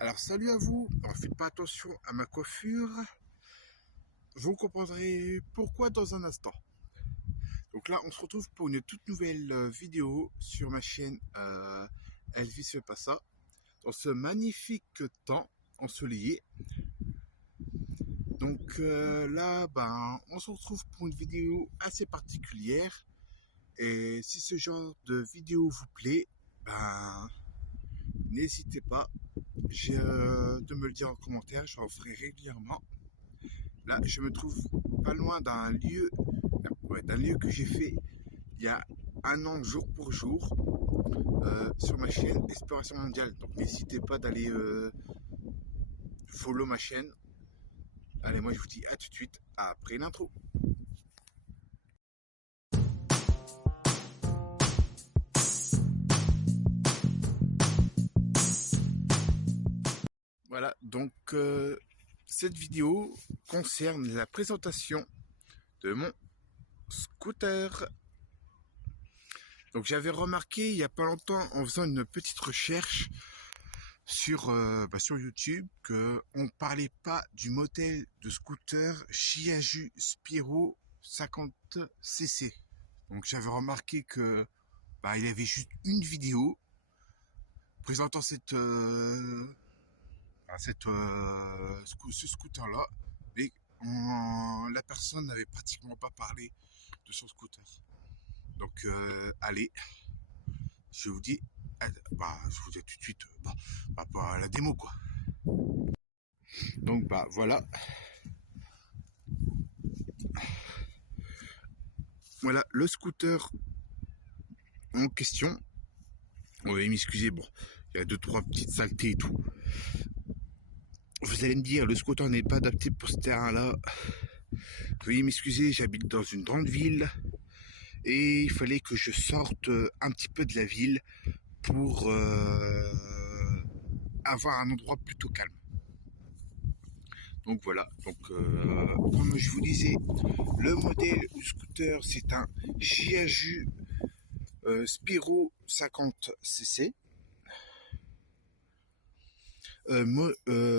Alors salut à vous, alors faites pas attention à ma coiffure, vous comprendrez pourquoi dans un instant. Donc là on se retrouve pour une toute nouvelle vidéo sur ma chaîne Elvis fait pas ça, dans ce magnifique temps ensoleillé. Donc là on se retrouve pour une vidéo assez particulière, et si ce genre de vidéo vous plaît, n'hésitez pas de me le dire en commentaire, j'en ferai régulièrement. Là, je me trouve pas loin d'un lieu que j'ai fait il y a un an, jour pour jour, sur ma chaîne Exploration Mondiale. Donc n'hésitez pas d'aller follow ma chaîne. Allez, moi je vous dis à tout de suite après l'intro. Voilà, donc cette vidéo concerne la présentation de mon scooter. Donc j'avais remarqué il n'y a pas longtemps, en faisant une petite recherche sur YouTube, qu'on ne parlait pas du modèle de scooter Chiaju Spiro 50cc. Donc j'avais remarqué que il y avait juste une vidéo présentant ce scooter là, mais la personne n'avait pratiquement pas parlé de son scooter. Donc allez, je vous dis tout de suite à la démo quoi. Donc voilà. Voilà le scooter en question. Veuillez m'excuser, il y a 2-3 petites saletés et tout. Vous allez me dire, le scooter n'est pas adapté pour ce terrain-là. Veuillez m'excuser, j'habite dans une grande ville et il fallait que je sorte un petit peu de la ville pour avoir un endroit plutôt calme. Donc voilà, comme je vous disais, le modèle du scooter c'est un Chiaju Spiro 50cc,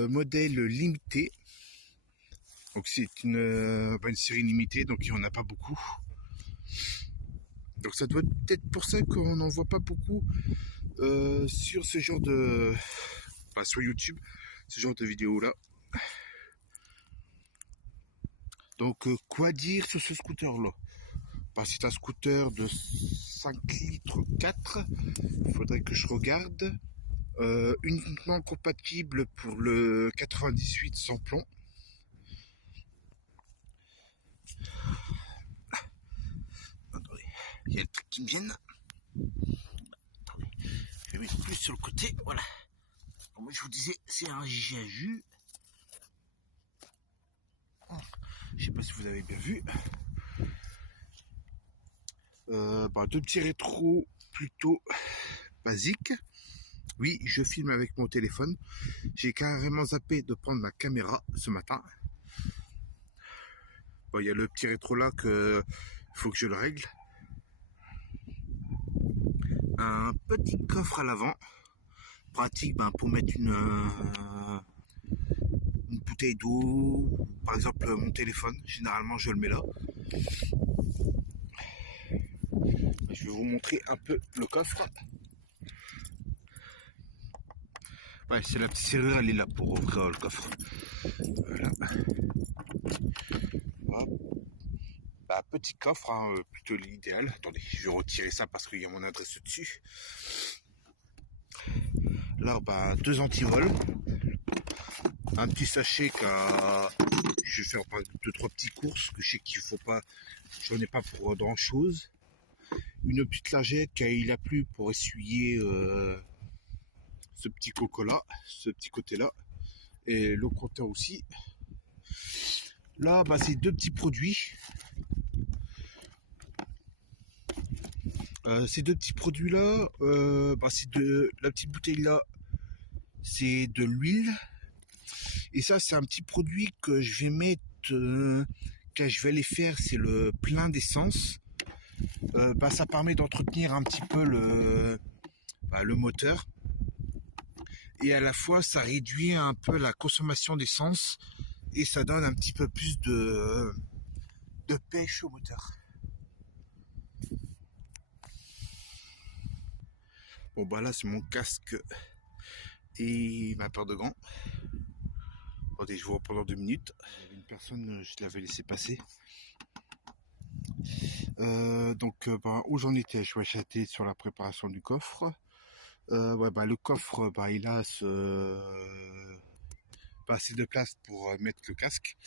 modèle limité. Donc c'est une série limitée, donc il n'y en a pas beaucoup. Donc ça doit être pour ça qu'on n'en voit pas beaucoup sur ce genre de... sur YouTube, ce genre de vidéos là. Donc quoi dire sur ce scooter là? C'est un scooter de 5 litres 4, il faudrait que je regarde. Uniquement compatible pour le 98 sans plomb. Attendez, il y a le truc qui me vient. Attendez, je vais mettre plus sur le côté, voilà. Comme je vous disais, c'est un Chiaju. Je sais pas si vous avez bien vu. Deux petits rétros plutôt basiques. Oui, je filme avec mon téléphone. J'ai carrément zappé de prendre ma caméra ce matin. Il y a le petit rétro là que faut que je le règle. Un petit coffre à l'avant, pratique pour mettre une bouteille d'eau, par exemple mon téléphone. Généralement je le mets là. Je vais vous montrer un peu le coffre. Ouais, c'est la petite serrure, elle est là pour ouvrir le coffre. Voilà. Petit coffre, plutôt l'idéal. Attendez, je vais retirer ça parce qu'il y a mon adresse dessus. Alors, 2 antivols. Un petit sachet je vais faire 2-3 petites courses que je sais qu'il faut pas, j'en ai pas pour grand chose. Une petite lingette quand il a plu pour essuyer ce petit coco là, ce petit côté là, et le compteur aussi. Là, c'est 2 petits produits. Ces 2 petits produits là, c'est de la petite bouteille là, c'est de l'huile. Et ça, c'est un petit produit que je vais mettre quand je vais aller faire, c'est le plein d'essence. Ça permet d'entretenir un petit peu le moteur. et à la fois ça réduit un peu la consommation d'essence et ça donne un petit peu plus de pêche au moteur. Bon bah là c'est mon casque et ma paire de gants. Attendez, je vous reprends dans 2 minutes. Il y avait une personne, je l'avais laissé passer. Où j'en étais, je suis acheté sur la préparation du coffre. Le coffre, il a pas assez de place pour mettre le casque.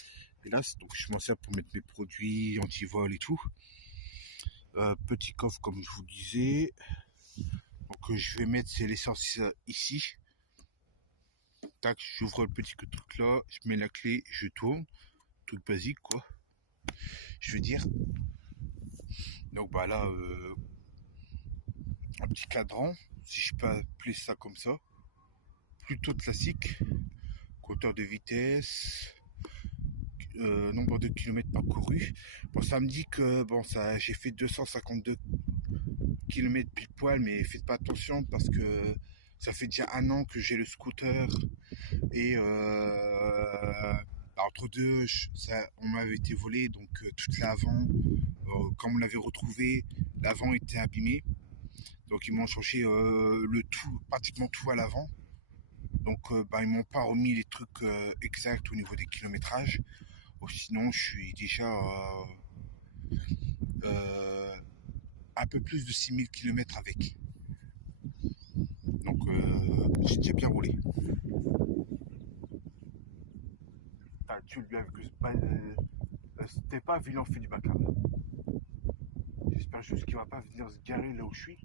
Hélas, donc je m'en sers pour mettre mes produits anti-vol et tout. Petit coffre comme je vous disais. Donc je vais mettre l'essence ici. Tac, j'ouvre le petit truc là, je mets la clé, je tourne. Truc basique quoi. Je veux dire. Donc là, un petit cadran, si je peux appeler ça comme ça. Plutôt classique. Compteur de vitesse. Nombre de kilomètres parcourus. Bon, ça me dit que j'ai fait 252 km pile poil, mais faites pas attention parce que ça fait déjà 1 an que j'ai le scooter et entre deux, on m'avait été volé, donc toute l'avant, quand on l'avait retrouvé, l'avant était abîmé, donc ils m'ont changé le tout, pratiquement tout à l'avant. Donc ils m'ont pas remis les trucs exacts au niveau des kilométrages. Sinon je suis déjà un peu plus de 6000 km avec. Donc j'ai déjà bien roulé. C'était pas vilain fait du bacard. J'espère juste qu'il va pas venir se garer là où je suis.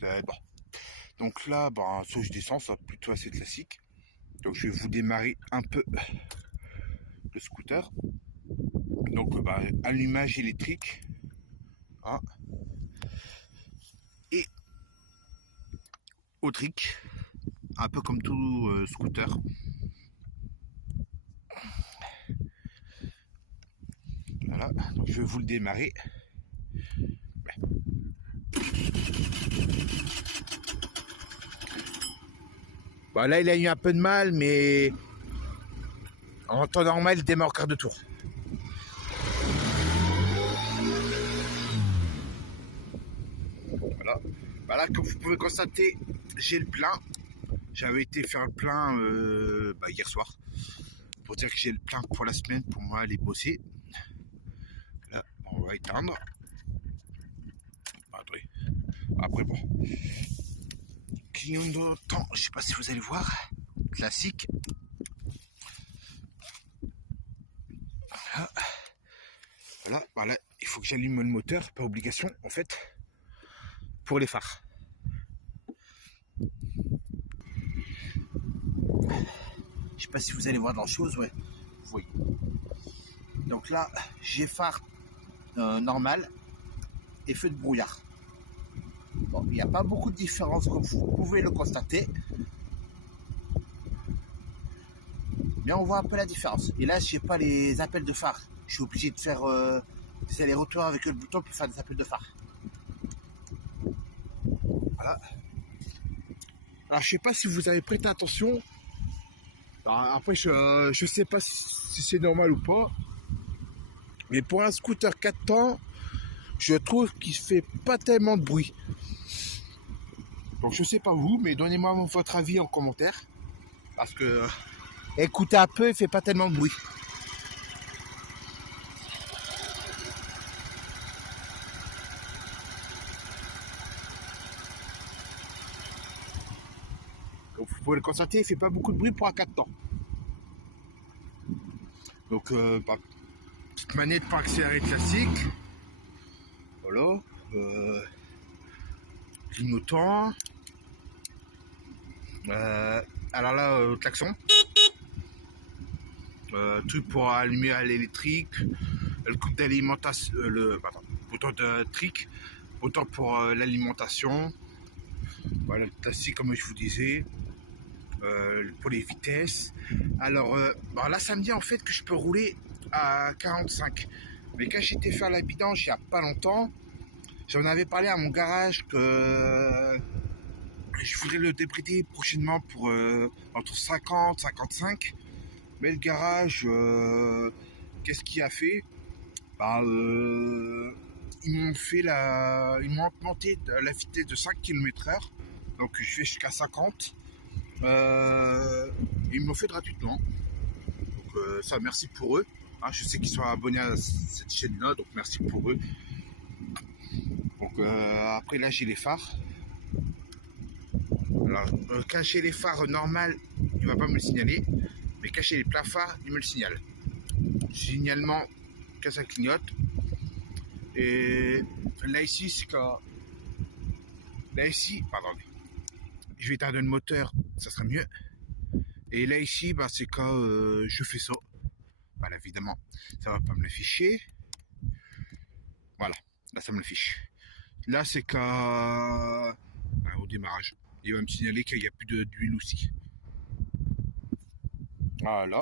C'est bon. Donc là, soit je descends, ça va plutôt assez classique. Donc je vais vous démarrer un peu le scooter. Donc allumage électrique. Hein. Et autrique. Un peu comme tout scooter. Voilà, donc je vais vous le démarrer. Là il a eu un peu de mal, mais en temps normal il démarre au quart de tour. Voilà. Là comme vous pouvez constater, j'ai le plein. J'avais été faire le plein hier soir. Pour dire que j'ai le plein pour la semaine pour moi aller bosser. Là, on va éteindre. Après bon. Clignotant, je sais pas si vous allez voir. Classique. Voilà, il faut que j'allume le moteur, pas obligation en fait, pour les phares. Je sais pas si vous allez voir dans la chose, ouais. Vous voyez. Donc là, j'ai phare normal et feu de brouillard. Bon, il n'y a pas beaucoup de différence comme vous pouvez le constater. Mais on voit un peu la différence. Et là, je n'ai pas les appels de phare. Je suis obligé de faire des allers-retours avec le bouton pour faire des appels de phare. Voilà. Alors, je sais pas si vous avez prêté attention. Alors, après, je sais pas si c'est normal ou pas. Mais pour un scooter 4 temps, je trouve qu'il fait pas tellement de bruit. Donc je sais pas vous, mais donnez-moi votre avis en commentaire. Parce que écoutez un peu, il fait pas tellement de bruit. Donc vous pouvez le constater, il fait pas beaucoup de bruit pour un 4 temps. Donc petite manette pour accélérer classique. Voilà. Clignotant. Alors là, klaxon. Truc pour allumer à l'électrique. Le coup d'alimentation. Bouton de trick. Bouton pour l'alimentation. Voilà, le classique comme je vous disais. Pour les vitesses. Alors là, ça me dit en fait que je peux rouler à 45. Mais quand j'étais faire la vidange il n'y a pas longtemps, j'en avais parlé à mon garage que je voudrais le débrider prochainement pour entre 50 55. Mais le garage, qu'est-ce qu'il a fait? Bah, ils m'ont augmenté la vitesse de 5 km/h. Donc je vais jusqu'à 50. Ils me l'ont fait gratuitement. Donc ça, merci pour eux. Ah, je sais qu'ils sont abonnés à cette chaîne-là, donc merci pour eux. Donc après là j'ai les phares. Alors cacher les phares normal, il va pas me le signaler, mais cacher les pleins phares, il me le signale. Signalement que ça clignote. Et là ici c'est quand là ici, pardon, je vais éteindre le moteur, ça sera mieux. Et là ici, bah, c'est quand je fais ça. Voilà, évidemment, ça va pas me l'afficher. Voilà, là ça me l'affiche. Là c'est quand au démarrage, il va me signaler qu'il n'y a plus d'huile aussi. Voilà.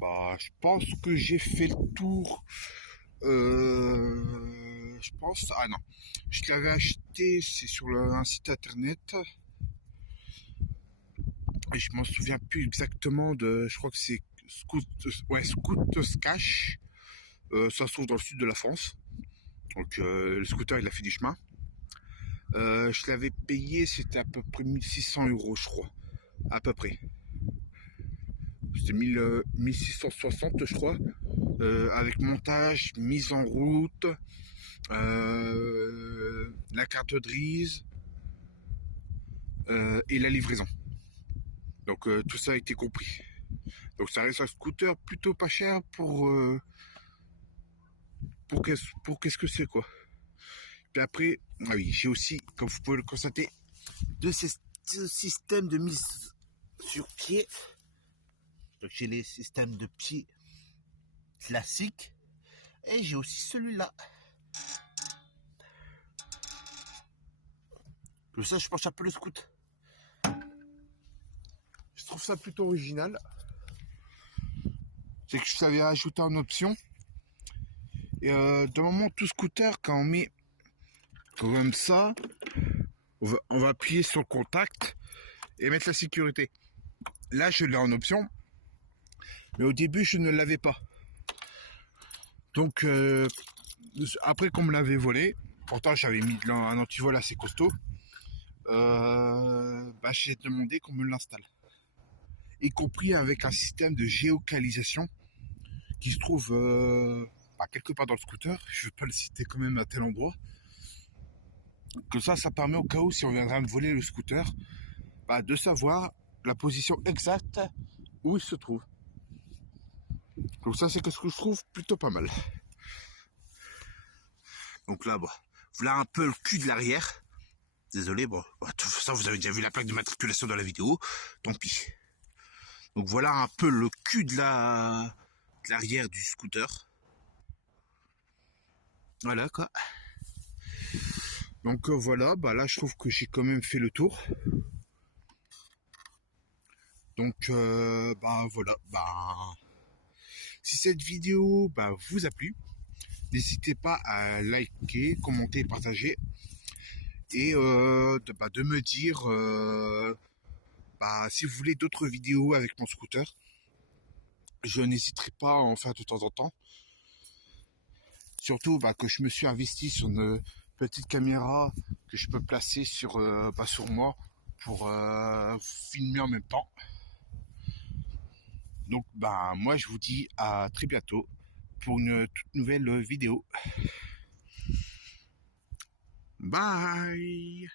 Bah, je pense que j'ai fait le tour. Je pense. Ah non, je l'avais acheté, c'est sur un site internet. Et je m'en souviens plus exactement de. Je crois que c'est Scoot Cash. Ça se trouve dans le sud de la France. Donc le scooter il a fait du chemin. Je l'avais payé, c'était à peu près 1600 €, je crois. À peu près. C'était 1660, je crois. Avec montage, mise en route, la carte grise et la livraison. Donc tout ça a été compris. Donc ça reste un scooter plutôt pas cher pour qu'est-ce que c'est quoi. Puis après, ah oui, j'ai aussi, comme vous pouvez le constater, deux systèmes de mise sur pied. Donc j'ai les systèmes de pied classiques et j'ai aussi celui-là. Comme ça, je penche un peu le scoot. Je trouve ça plutôt original. C'est que je savais ajouter en option. Et d'un moment, tout scooter, quand on met comme ça, on va appuyer sur le contact et mettre la sécurité. Là, je l'ai en option. Mais au début, je ne l'avais pas. Donc, après qu'on me l'avait volé, pourtant j'avais mis un antivol assez costaud, bah, j'ai demandé qu'on me l'installe. Y compris avec un système de géocalisation qui se trouve bah, quelque part dans le scooter. Je ne vais pas le citer quand même à tel endroit. Que ça permet au cas où si on viendrait me voler le scooter, bah, de savoir la position exacte où il se trouve. Donc ça, c'est ce que je trouve plutôt pas mal. Donc là, bon, voilà un peu le cul de l'arrière. Désolé, bon, de toute façon, vous avez déjà vu la plaque de matriculation dans la vidéo. Tant pis. Donc voilà un peu le cul de l'arrière du scooter. Voilà quoi. Donc voilà, bah là je trouve que j'ai quand même fait le tour. Donc bah voilà, bah si cette vidéo bah, vous a plu, n'hésitez pas à liker, commenter, partager et de me dire bah, si vous voulez d'autres vidéos avec mon scooter. Je n'hésiterai pas à en faire de temps en temps. Surtout bah, que je me suis investi sur une petite caméra que je peux placer sur moi pour filmer en même temps. Donc bah, moi je vous dis à très bientôt pour une toute nouvelle vidéo. Bye.